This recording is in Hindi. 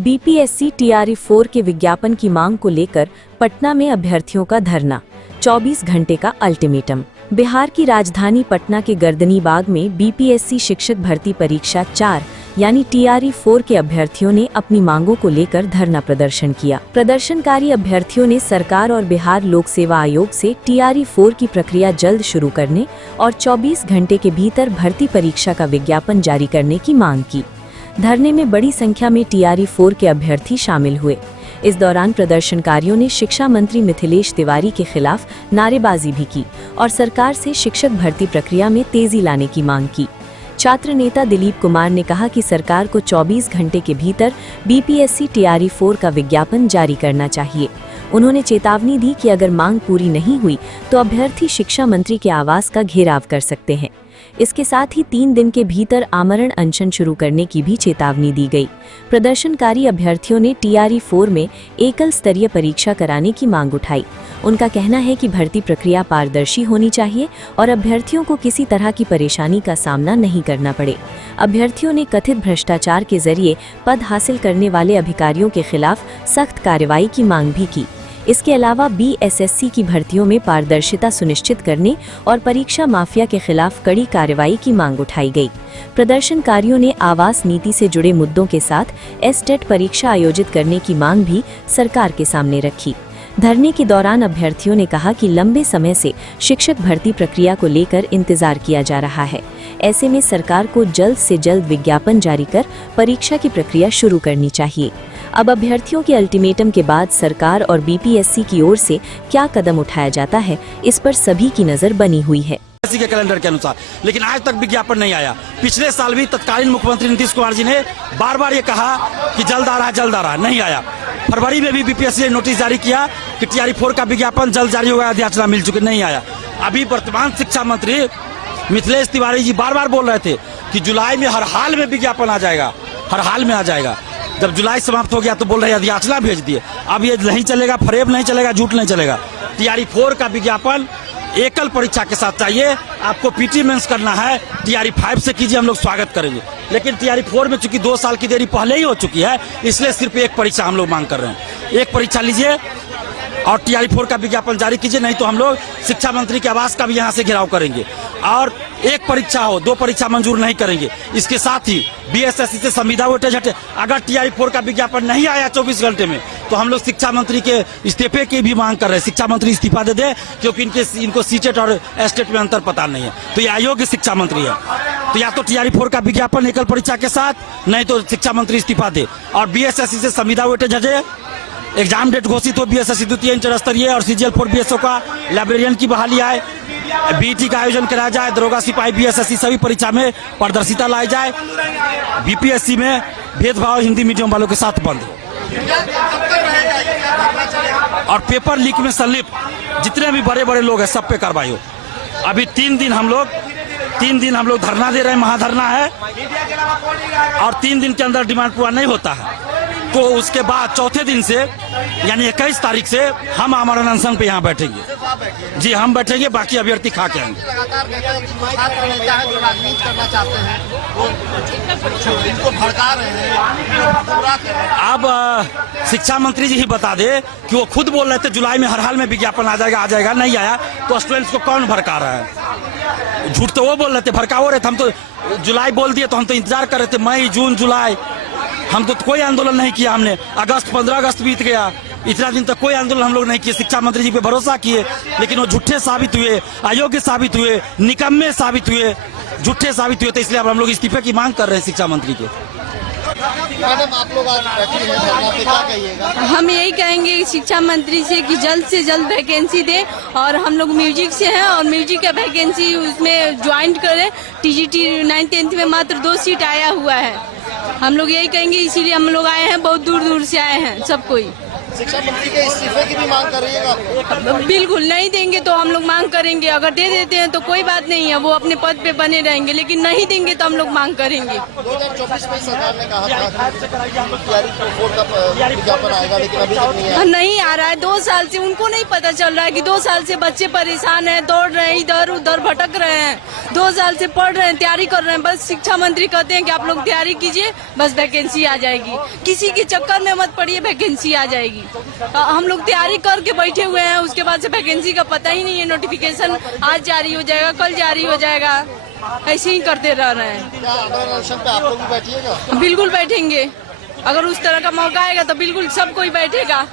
बीपीएससी टीआरई 4 के विज्ञापन की मांग को लेकर पटना में अभ्यर्थियों का धरना, 24 घंटे का अल्टीमेटम। बिहार की राजधानी पटना के गर्दनीबाग में बीपीएससी शिक्षक भर्ती परीक्षा 4 यानी टीआरई 4 के अभ्यर्थियों ने अपनी मांगों को लेकर धरना प्रदर्शन किया। प्रदर्शनकारी अभ्यर्थियों ने सरकार और बिहार लोक सेवा आयोग से टीआरई 4 की प्रक्रिया जल्द शुरू करने और 24 घंटे के भीतर भर्ती परीक्षा का विज्ञापन जारी करने की मांग की। धरने में बड़ी संख्या में टीआरई 4 के अभ्यर्थी शामिल हुए। इस दौरान प्रदर्शनकारियों ने शिक्षा मंत्री मिथिलेश तिवारी के खिलाफ नारेबाजी भी की और सरकार से शिक्षक भर्ती प्रक्रिया में तेजी लाने की मांग की। छात्र नेता दिलीप कुमार ने कहा कि सरकार को 24 घंटे के भीतर बीपीएससी टीआरई 4 का विज्ञापन जारी करना चाहिए। उन्होंने चेतावनी दी कि अगर मांग पूरी नहीं हुई तो अभ्यर्थी शिक्षा मंत्री के आवास का घेराव कर सकते हैं। इसके साथ ही 3 दिन के भीतर आमरण अनशन शुरू करने की भी चेतावनी दी गई। प्रदर्शनकारी अभ्यर्थियों ने टीआरई 4 में एकल स्तरीय परीक्षा कराने की मांग उठाई। उनका कहना है कि भर्ती प्रक्रिया पारदर्शी होनी चाहिए और अभ्यर्थियों को किसी तरह की परेशानी का सामना नहीं करना पड़े। अभ्यर्थियों ने कथित भ्रष्टाचार के जरिए पद हासिल करने वाले अधिकारियों के खिलाफ सख्त कार्रवाई की मांग भी की। इसके अलावा बीएसएससी की भर्तियों में पारदर्शिता सुनिश्चित करने और परीक्षा माफिया के खिलाफ कड़ी कार्रवाई की मांग उठाई गई। प्रदर्शनकारियों ने आवास नीति से जुड़े मुद्दों के साथ एसटेट परीक्षा आयोजित करने की मांग भी सरकार के सामने रखी। धरने के दौरान अभ्यर्थियों ने कहा कि लंबे समय से शिक्षक भर्ती प्रक्रिया को लेकर इंतजार किया जा रहा है। ऐसे में सरकार को जल्द से जल्द विज्ञापन जारी कर परीक्षा की प्रक्रिया शुरू करनी चाहिए। अब अभ्यर्थियों के अल्टीमेटम के बाद सरकार और बीपीएससी की ओर से क्या कदम उठाया जाता है, इस पर सभी की नजर बनी हुई है। के कैलेंडर के अनुसार, लेकिन आज तक विज्ञापन नहीं आया। पिछले साल भी तत्कालीन मुख्यमंत्री नीतीश कुमार जी ने बार बार ये कहा कि जल्द आ रहा, नहीं आया। फरवरी में भी बीपीएससी ने नोटिस जारी किया कि टीआरई 4 का विज्ञापन जल्द जारी होगा, अधिसूचना मिल चुकी, नहीं आया। अभी वर्तमान शिक्षा मंत्री मिथिलेश तिवारी जी बार बार बोल रहे थे कि जुलाई में हर हाल में विज्ञापन आ जाएगा, हर हाल में आ जाएगा। जब जुलाई समाप्त हो गया तो बोल रहे अधिसूचना भेज दिए। अब ये नहीं चलेगा, फरेब नहीं चलेगा, झूठ नहीं चलेगा। टीआरई 4 का विज्ञापन एकल परीक्षा के साथ चाहिए। आपको पीटी मेंस करना है, टीआरई 5 से कीजिए, हम लोग स्वागत करेंगे। लेकिन टीआरई 4 में चूंकि 2 साल की देरी पहले ही हो चुकी है, इसलिए सिर्फ एक परीक्षा हम लोग मांग कर रहे हैं। एक परीक्षा लीजिए और टीआरई 4 का विज्ञापन जारी कीजिए, नहीं तो हम लोग शिक्षा मंत्री के आवास का भी यहाँ से घेराव करेंगे। और एक परीक्षा हो, 2 परीक्षा मंजूर नहीं करेंगे। इसके साथ ही बीएसएससी से संविदा उठे झटे। अगर टीआरई 4 का विज्ञापन नहीं आया 24 घंटे में तो हम लोग शिक्षा मंत्री के इस्तीफे की भी मांग कर रहे हैं। शिक्षा मंत्री इस्तीफा दे दे, क्योंकि इनको सीटेट और एस्टेट में अंतर पता नहीं है। तो ये अयोग्य शिक्षा मंत्री है। तो या तो टीआरई 4 का विज्ञापन एकल परीक्षा के साथ, नहीं तो शिक्षा मंत्री इस्तीफा दे। और बीएसएससी से संविदा उठे झटे, एग्जाम डेट घोषित हो, बीएसएससी द्वितीय इंटर स्तरीय और सीजीएल 4 बीएसओ का, लाइब्रेरियन की बहाली आए, बीटी का आयोजन कराया जाए, दरोगा सिपाही बीएसएससी सभी परीक्षा में पारदर्शिता लाई जाए। बीपीएससी में भेदभाव हिंदी मीडियम वालों के साथ बंद हो। और पेपर लीक में संलिप्त जितने भी बड़े बड़े लोग हैं सब पे कार्रवाई हो। अभी 3 दिन हम लोग धरना दे रहे हैं, महाधरना है। और 3 दिन के अंदर डिमांड पूरा नहीं होता है तो उसके बाद चौथे दिन से यानी 21 तारीख से हम आमरण अनशन पे यहाँ बैठेंगे। जी हम बैठेंगे, बाकी अभ्यर्थी खा के आएंगे। अब शिक्षा मंत्री जी ही बता दे कि वो खुद बोल रहे थे जुलाई में हर हाल में विज्ञापन आ जाएगा, नहीं आया तो स्टूडेंट्स को कौन भड़का रहा है? झूठ तो वो बोल रहे थे, भड़का रहे थे। हम तो जुलाई बोल दिए तो हम तो इंतजार कर रहे थे, मई जून जुलाई, हम तो कोई आंदोलन नहीं किया। हमने 15 अगस्त बीत गया, इतना दिन तक कोई आंदोलन हम लोग नहीं किए। शिक्षा मंत्री जी पे भरोसा किए, लेकिन वो झूठे साबित हुए, अयोग्य साबित हुए, निकम्मे साबित हुए, झूठे साबित हुए। तो इसलिए अब हम लोग इस्तीफे की मांग कर रहे हैं शिक्षा मंत्री के। मैडम आप लोग आज बैठी हैं धरना पे, क्या कहिएगा? हम यही कहेंगे शिक्षा मंत्री से कि जल्द से जल्द वैकेंसी दे। और हम लोग म्यूजिक से हैं और म्यूजिक का वैकेंसी उसमें ज्वाइन करें। टीजीटी 9th-10th में मात्र 2 सीट आया हुआ है। हम लोग यही कहेंगे, इसीलिए हम लोग आए हैं, बहुत दूर दूर से आए हैं सब कोई। शिक्षा मंत्री के इस्तीफे की भी मांग कर रहिएगा। बिल्कुल नहीं देंगे तो हम लोग मांग करेंगे, अगर दे देते हैं तो कोई बात नहीं है, वो अपने पद पे बने रहेंगे, लेकिन नहीं देंगे तो हम लोग मांग करेंगे। 2024 में सरकार ने कहा था कि टीआरई 4 का विज्ञापन आएगा, लेकिन अभी तक नहीं आया। नहीं आ रहा है, 2 साल से उनको नहीं पता चल रहा है कि 2 साल से बच्चे परेशान हैं, दौड़ रहे हैं, इधर उधर भटक रहे हैं, 2 साल से पढ़ रहे हैं, तैयारी कर रहे हैं। बस शिक्षा मंत्री कहते हैं कि आप लोग तैयारी कीजिए, बस वैकेंसी आ जाएगी, किसी के चक्कर में मत पड़िए, वैकेंसी आ जाएगी। हम लोग तैयारी करके बैठे हुए हैं, उसके बाद से वैकेंसी का पता ही नहीं है। नोटिफिकेशन आज जारी हो जाएगा, कल जारी हो जाएगा, ऐसे ही करते रह रहे हैं। क्या आंदोलन पे आप लोग भी बैठिएगा? बिल्कुल बैठेंगे, अगर उस तरह का मौका आएगा तो बिल्कुल सब कोई बैठेगा।